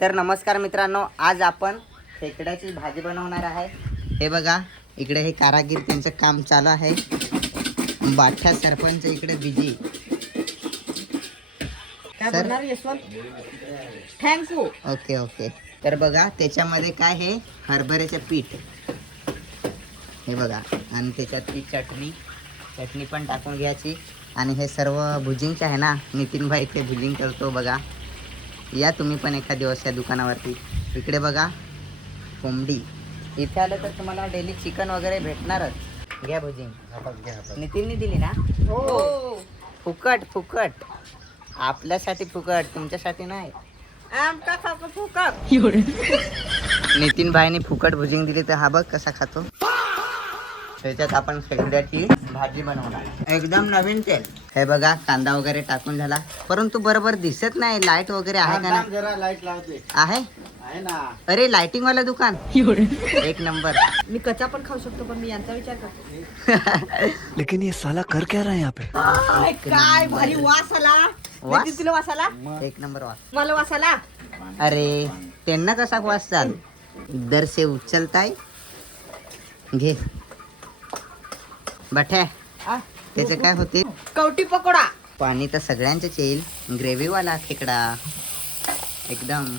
तर नमस्कार मित्रांनो, आज आपण खेकड्याची भाजी बनवणार आहे। हे बघा, इकडे हे कारागीर त्यांचं काम चालू आहे। बाठा सरपंच इकडे बिजी। काय बोलणार यशवंत? थँक्यू। Okay okay. तर बघा, त्याच्यामध्ये काय हे हरभऱ्याचे पीठ, हे बघा, आणि त्याच्यात ती चटणी पण टाकून घ्यायची। आणि हे सर्व भुजिंग आहे ना, नितीन भाई ते भुजिंग करतो बघा। या तुम्ही पण एखाद दिवस या दुकानावरती। इकडे बघा कोंबडी, इथे आलं तर तुम्हाला डेली चिकन वगैरे भेटणारच। घ्या भुजिंग, नितीनने दिली ना? हो, फुकट फुकट, आपल्यासाठी फुकट, तुमच्यासाठी नाही। आमका खातो फुकट। नितीन भाईने फुकट भुजिंग दिली, तर हा बघ कसा खातो। त्याच्यात आपण खेकड्याची भाजी बनवणार, एकदम नवीन तेल। हे बघा, कांदा वगैरे टाकून झाला, परंतु बरोबर दिसत नाही। लाईट वगैरे आहे का नाही? जरा लाईट लावते आहे ना। अरे, लाइटिंग वाला दुकान एक नंबर। मी कच्चा पण खाऊ शकतो, पण मी यांचा विचार करतो। लेकिन ये साला कर क्या रहा है यहाँ पे? काय भारी वास आला। वास? किती तुला वास आला? एक नंबर वास। मला वास आला। अरे, त्यांना कसा वास चाल, दर से उचलताय। घे बठ्या, आ, त्याचे काय होते? कवटी पकोडा। पाणी तर सगळ्यांचेच येईल। ग्रेव्ही वाला खेकडा एकदम